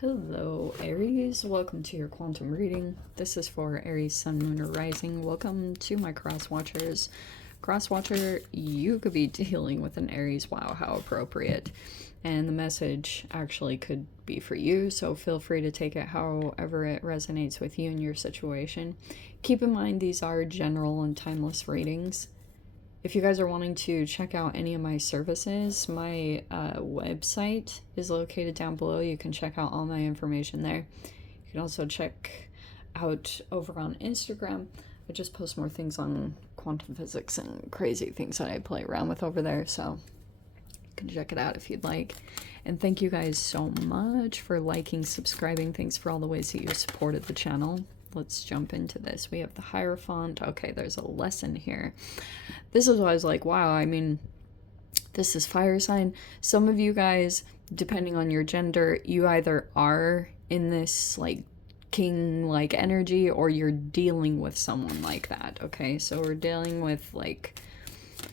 Hello, Aries. Welcome to your quantum reading. This is for Aries, Sun, Moon, or Rising. Welcome to my cross watchers. Cross watcher, you could be dealing with an Aries. Wow, how appropriate. And the message actually could be for you, so feel free to take it however it resonates with you and your situation. Keep in mind these are general and timeless readings. If you guys are wanting to check out any of my services, my website is located down below. You can check out all my information there. You can also check out over on Instagram. I just post more things on quantum physics and crazy things that I play around with over there, so you can check it out if you'd like. And thank you guys so much for liking, subscribing. Thanks for all the ways that you supported the channel. Let's jump into this. We have the Hierophant. Okay, there's a lesson here. This is what I was like, wow, I mean, this is fire sign. Some of you guys, depending on your gender, you either are in this like king-like energy or you're dealing with someone like that, okay? So we're dealing with like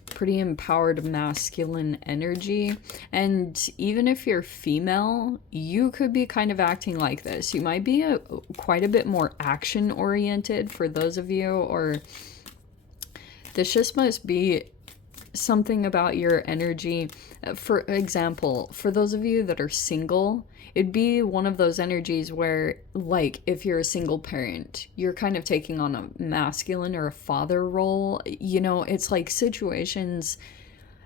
pretty empowered masculine energy, and even if you're female, you could be kind of acting like this. You might be quite a bit more action oriented for those of you, or this just must be something about your energy. For example, for those of you that are single, it'd be one of those energies where, like, if you're a single parent, you're kind of taking on a masculine or a father role. You know, it's like situations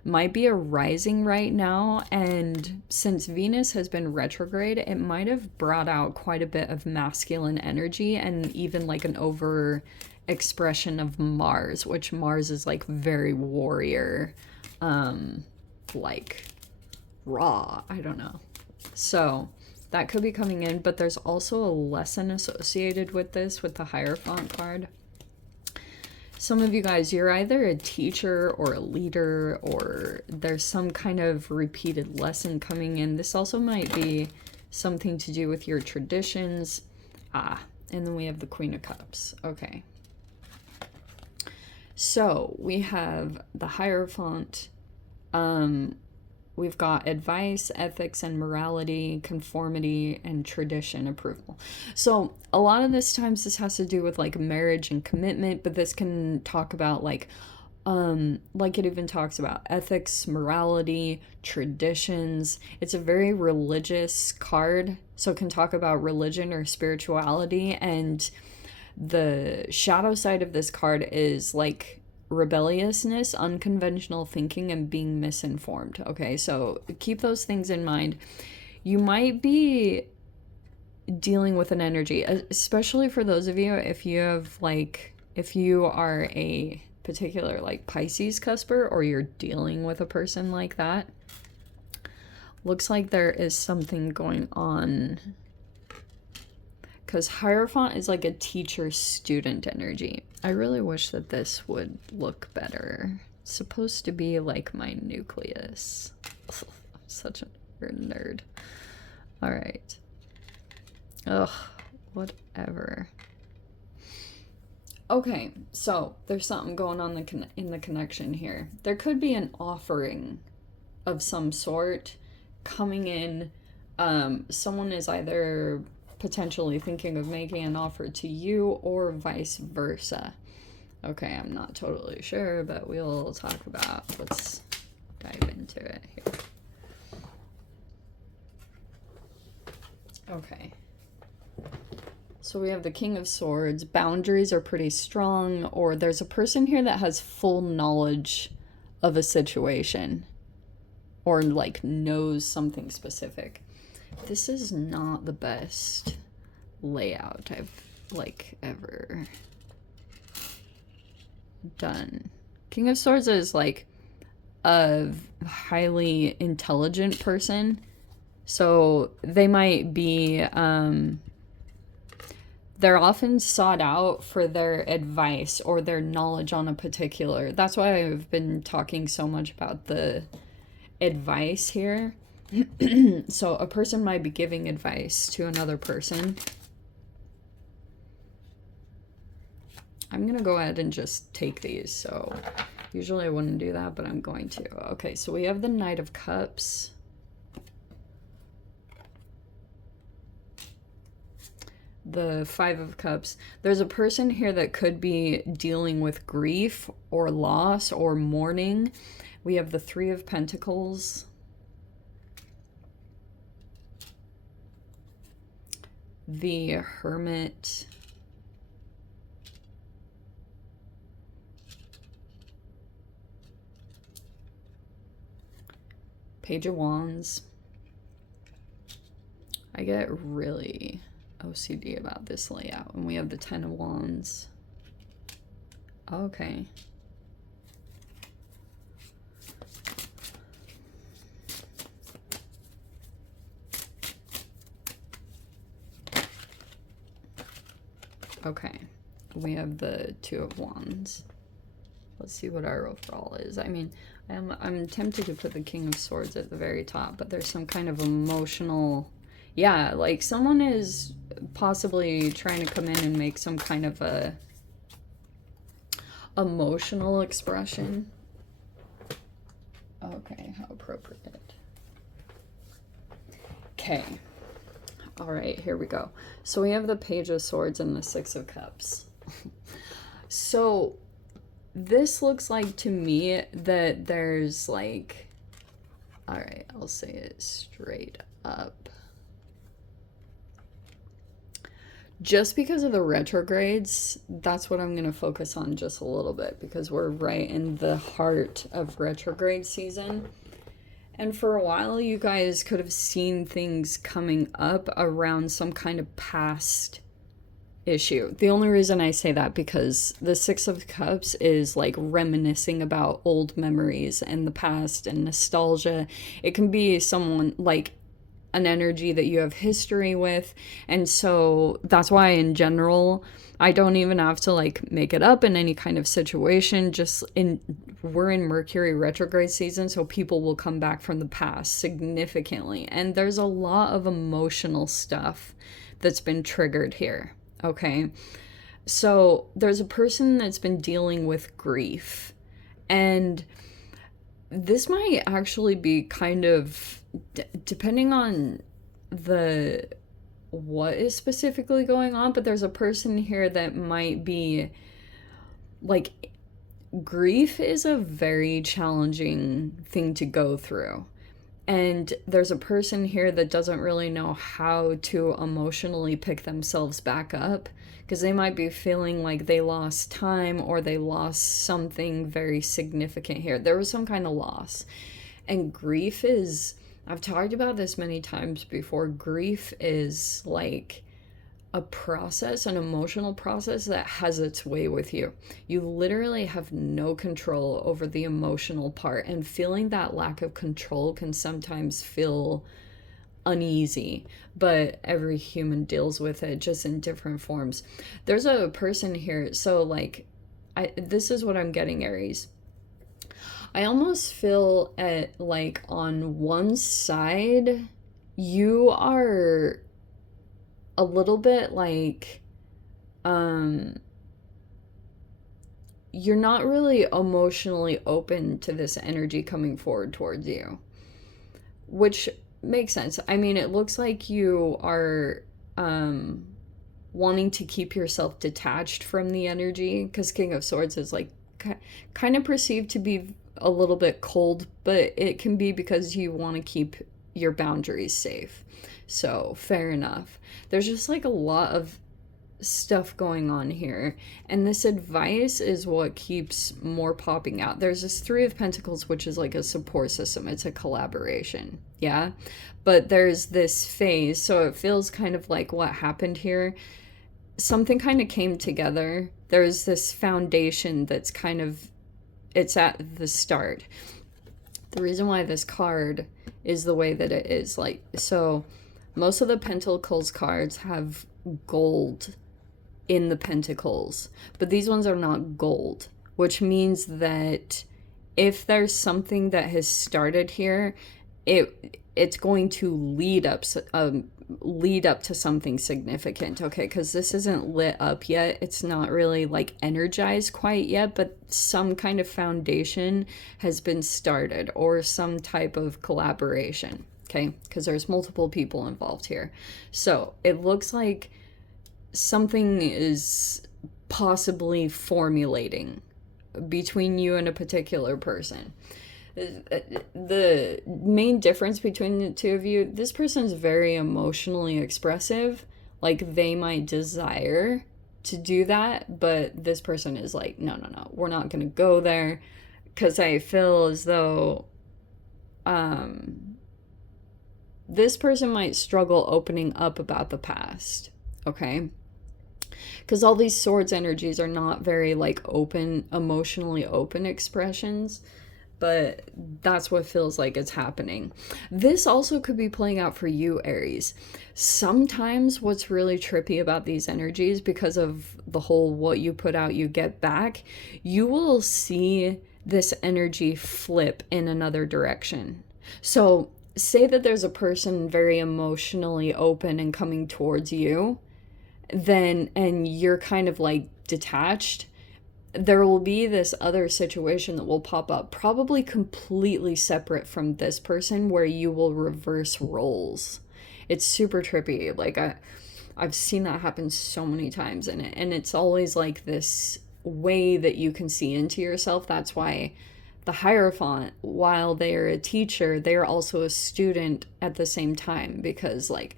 might be arising right now, and since Venus has been retrograde, it might have brought out quite a bit of masculine energy and even like an over expression of Mars, which Mars is like very warrior, like raw, I don't know. So that could be coming in, but there's also a lesson associated with this, with the Hierophant card. Some of you guys, you're either a teacher or a leader, or there's some kind of repeated lesson coming in. This also might be something to do with your traditions. And then we have the Queen of Cups. Okay. So we have the Hierophant. We've got advice, ethics, and morality, conformity, and tradition approval. So a lot of this times this has to do with like marriage and commitment, but this can talk about like it even talks about ethics, morality, traditions. It's a very religious card, so it can talk about religion or spirituality, and the shadow side of this card is like rebelliousness, unconventional thinking, and being misinformed. Okay, so keep those things in mind. You might be dealing with an energy, especially for those of you, if you are a particular like Pisces cusper, or you're dealing with a person like that. Looks like there is something going on, because Hierophant is like a teacher-student energy. I really wish that this would look better. It's supposed to be like my nucleus. I'm such a nerd. All right. Ugh, whatever. Okay, so there's something going on in the connection here. There could be an offering of some sort coming in. Someone is either potentially thinking of making an offer to you or vice versa. Okay, I'm not totally sure, but we'll talk about, let's dive into it here. Okay. So we have the King of Swords. Boundaries are pretty strong, or there's a person here that has full knowledge of a situation, or like knows something specific. This is not the best layout I've like ever done. King of Swords is like a highly intelligent person, so they might be they're often sought out for their advice or their knowledge on a particular. That's why I've been talking so much about the advice here. So a person might be giving advice to another person. I'm gonna go ahead and just take these. So usually I wouldn't do that, but I'm going to. Okay, so we have the Knight of Cups. the Five of Cups. There's a person here that could be dealing with grief or loss or mourning. We have the Three of Pentacles. The Hermit. Page of Wands. I get really OCD about this layout. And we have the Ten of Wands. Okay. Okay. We have the Two of Wands. Let's see what our overall is. I mean, I'm tempted to put the King of Swords at the very top, but there's some kind of emotional... Yeah, like someone is possibly trying to come in and make some kind of a emotional expression. Okay, how appropriate. Okay. All right, here we go. So we have the Page of Swords and the Six of Cups. So this looks like to me that there's like, all right, I'll say it straight up. Just because of the retrogrades, that's what I'm going to focus on just a little bit, because we're right in the heart of retrograde season. And for a while, you guys could have seen things coming up around some kind of past issue. The only reason I say that because the Six of Cups is like reminiscing about old memories and the past and nostalgia. It can be someone like an energy that you have history with, and so that's why in general I don't even have to like make it up in any kind of situation. We're in Mercury retrograde season, so people will come back from the past significantly, and there's a lot of emotional stuff that's been triggered here. Okay, so there's a person that's been dealing with grief, and this might actually be kind of depending on what is specifically going on, but there's a person here that might be like, grief is a very challenging thing to go through, and there's a person here that doesn't really know how to emotionally pick themselves back up, because they might be feeling like they lost time or they lost something very significant here. There was some kind of loss, and grief is, I've talked about this many times before, grief is like a process, an emotional process that has its way with you. You literally have no control over the emotional part, and feeling that lack of control can sometimes feel uneasy, but every human deals with it just in different forms. There's a person here, so like, this is what I'm getting, Aries. I almost feel at like on one side, you are a little bit like, you're not really emotionally open to this energy coming forward towards you, which makes sense. I mean, it looks like you are wanting to keep yourself detached from the energy, because King of Swords is like kind of perceived to be a little bit cold, but it can be because you want to keep your boundaries safe. So fair enough. There's just like a lot of stuff going on here, and this advice is what keeps more popping out. There's this Three of Pentacles, which is like a support system. It's a collaboration, yeah, but there's this phase, so it feels kind of like what happened here, something kind of came together. There's this foundation that's kind of, it's at the start. The reason why this card is the way that it is, like, so most of the Pentacles cards have gold in the pentacles, but these ones are not gold, which means that if there's something that has started here, it's going to lead up to something significant, okay? Because this isn't lit up yet. It's not really like energized quite yet, but some kind of foundation has been started, or some type of collaboration, okay? Because there's multiple people involved here. So it looks like something is possibly formulating between you and a particular person. The main difference between the two of you, this person's very emotionally expressive. Like, they might desire to do that, but this person is like, no, no, no, we're not going to go there, because I feel as though this person might struggle opening up about the past, okay? Because all these swords energies are not very, like, open, emotionally open expressions, but that's what feels like it's happening. This also could be playing out for you, Aries. Sometimes what's really trippy about these energies, because of the whole what you put out, you get back, you will see this energy flip in another direction. So, say that there's a person very emotionally open and coming towards you, then, and you're kind of like detached, there will be this other situation that will pop up, probably completely separate from this person, where you will reverse roles. It's super trippy. Like, I've seen that happen so many times, and it's always like this way that you can see into yourself. That's why the Hierophant, while they're a teacher, they're also a student at the same time, because, like,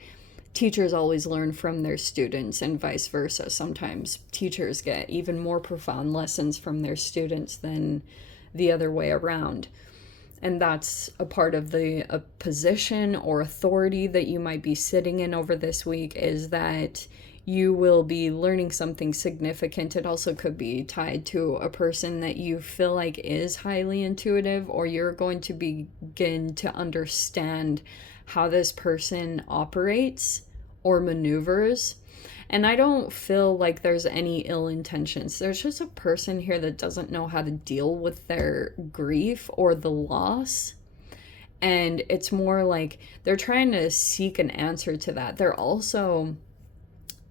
teachers always learn from their students and vice versa. Sometimes teachers get even more profound lessons from their students than the other way around. And that's a part of the position or authority that you might be sitting in over this week, is that you will be learning something significant. It also could be tied to a person that you feel like is highly intuitive, or you're going to begin to understand how this person operates or maneuvers. And I don't feel like there's any ill intentions. There's just a person here that doesn't know how to deal with their grief or the loss. And it's more like they're trying to seek an answer to that.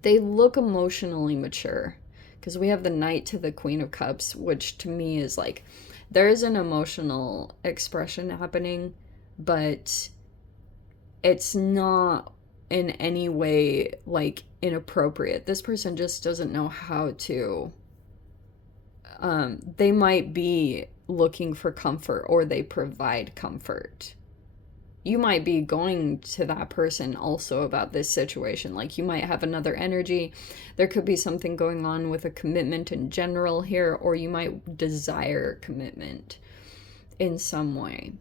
They look emotionally mature, because we have the Knight to the Queen of Cups, which to me is like, there is an emotional expression happening, but it's not in any way like inappropriate. This person just doesn't know how to, they might be looking for comfort, or they provide comfort. You might be going to that person also about this situation. Like, you might have another energy. There could be something going on with a commitment in general here, or you might desire commitment in some way.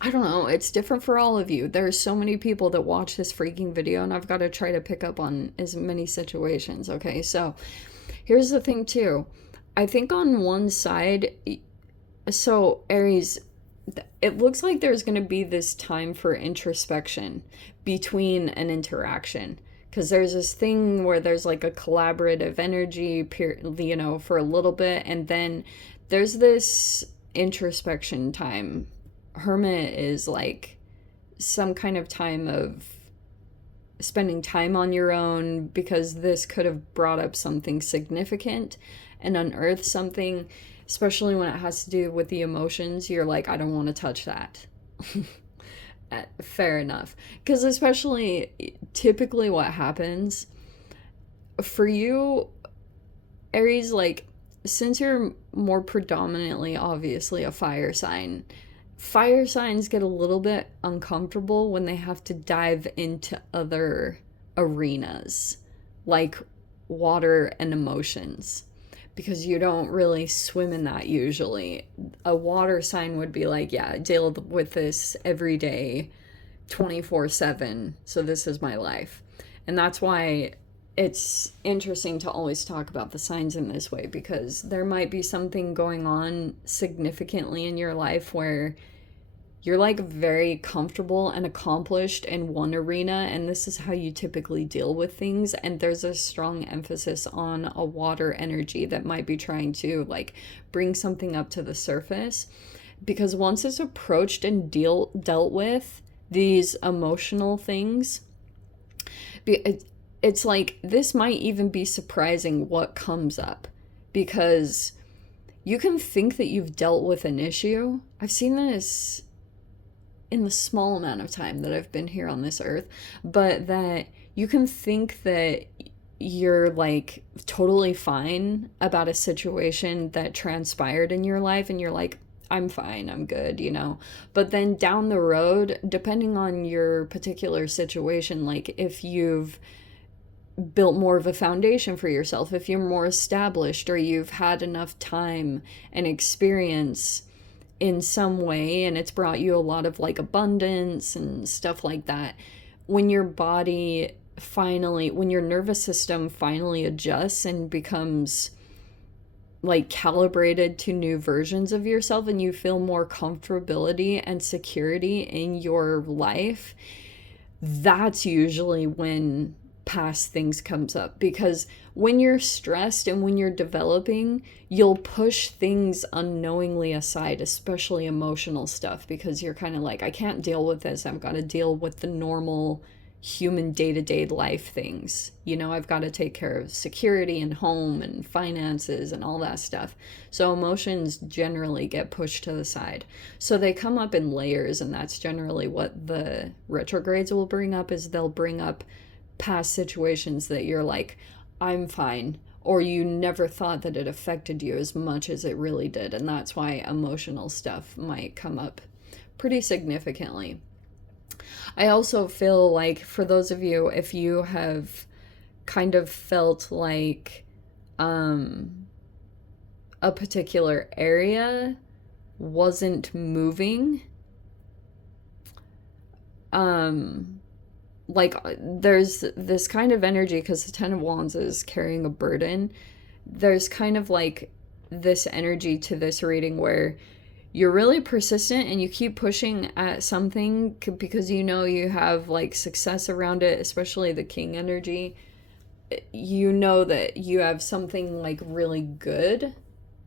I don't know. It's different for all of you. There's so many people that watch this freaking video, and I've got to try to pick up on as many situations. Okay, so here's the thing too. I think on one side, so Aries, it looks like there's going to be this time for introspection between an interaction, because there's this thing where there's like a collaborative energy, you know, for a little bit, and then there's this introspection time. Hermit is like some kind of time of spending time on your own, because this could have brought up something significant and unearthed something, especially when it has to do with the emotions. You're like, I don't want to touch that. Fair enough. Because especially, typically what happens for you, Aries, like, since you're more predominantly, obviously, a fire signs get a little bit uncomfortable when they have to dive into other arenas, like water and emotions, because you don't really swim in that usually. A water sign would be like, yeah, I deal with this every day, 24/7, so this is my life. And that's why it's interesting to always talk about the signs in this way, because there might be something going on significantly in your life where you're like very comfortable and accomplished in one arena, and this is how you typically deal with things, and there's a strong emphasis on a water energy that might be trying to like bring something up to the surface, because once it's approached and dealt with these emotional things, it's like this might even be surprising what comes up, because you can think that you've dealt with an issue. I've seen this in the small amount of time that I've been here on this earth, but that you can think that you're like totally fine about a situation that transpired in your life, and you're like, I'm fine, I'm good, you know. But then down the road, depending on your particular situation, like if you've built more of a foundation for yourself, if you're more established, or you've had enough time and experience in some way, and it's brought you a lot of like abundance and stuff like that, when your body finally, when your nervous system finally adjusts and becomes like calibrated to new versions of yourself, and you feel more comfortability and security in your life, that's usually when past things comes up. Because when you're stressed and when you're developing, you'll push things unknowingly aside, especially emotional stuff, because you're kind of like, I can't deal with this, I've got to deal with the normal human day-to-day life things, you know. I've got to take care of security and home and finances and all that stuff. So emotions generally get pushed to the side, so they come up in layers. And that's generally what the retrogrades will bring up, is they'll bring up past situations that you're like, I'm fine, or you never thought that it affected you as much as it really did. And that's why emotional stuff might come up pretty significantly. I also feel like, for those of you, if you have kind of felt like a particular area wasn't moving, like there's this kind of energy, because the Ten of Wands is carrying a burden. There's kind of like this energy to this reading where you're really persistent and you keep pushing at something because you know you have like success around it, especially the King energy. You know that you have something like really good.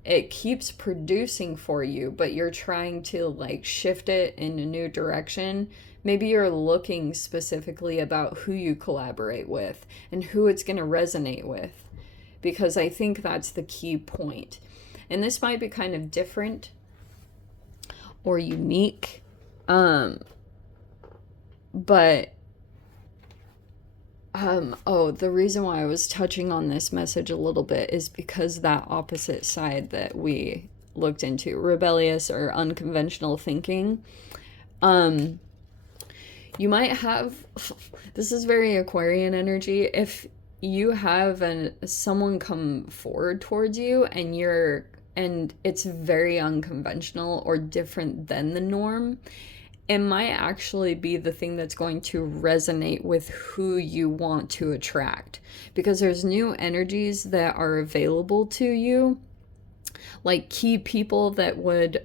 It keeps producing for you, but you're trying to like shift it in a new direction. Maybe you're looking specifically about who you collaborate with and who it's going to resonate with, because I think that's the key point. And this might be kind of different or unique, but the reason why I was touching on this message a little bit is because that opposite side that we looked into, rebellious or unconventional thinking, you might have, this is very Aquarian energy, if you have someone come forward towards you and it's very unconventional or different than the norm, it might actually be the thing that's going to resonate with who you want to attract, because there's new energies that are available to you, like key people that would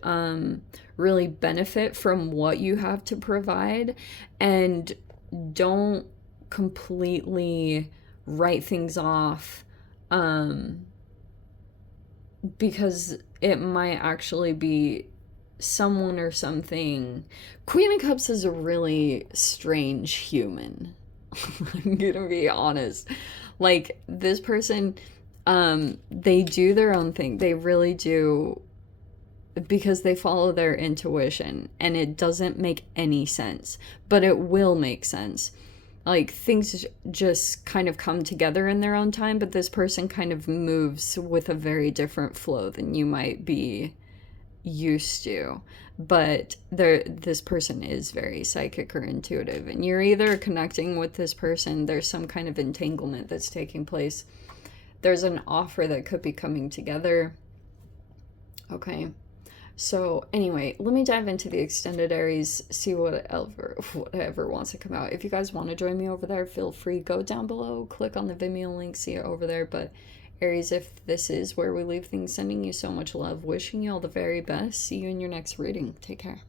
really benefit from what you have to provide, and don't completely write things off, because it might actually be someone or something. Queen of Cups is a really strange human. I'm gonna be honest. Like, this person, they do their own thing. They really do, because they follow their intuition, and it doesn't make any sense, but it will make sense. Like, things just kind of come together in their own time, but this person kind of moves with a very different flow than you might be used to. But this person is very psychic or intuitive, and you're either connecting with this person, there's some kind of entanglement that's taking place, there's an offer that could be coming together. Okay, so anyway, let me dive into the extended Aries, see whatever wants to come out. If you guys want to join me over there, feel free, go down below, click on the Vimeo link, see it over there. But Aries, if this is where we leave things, sending you so much love, wishing you all the very best. See you in your next reading. Take care.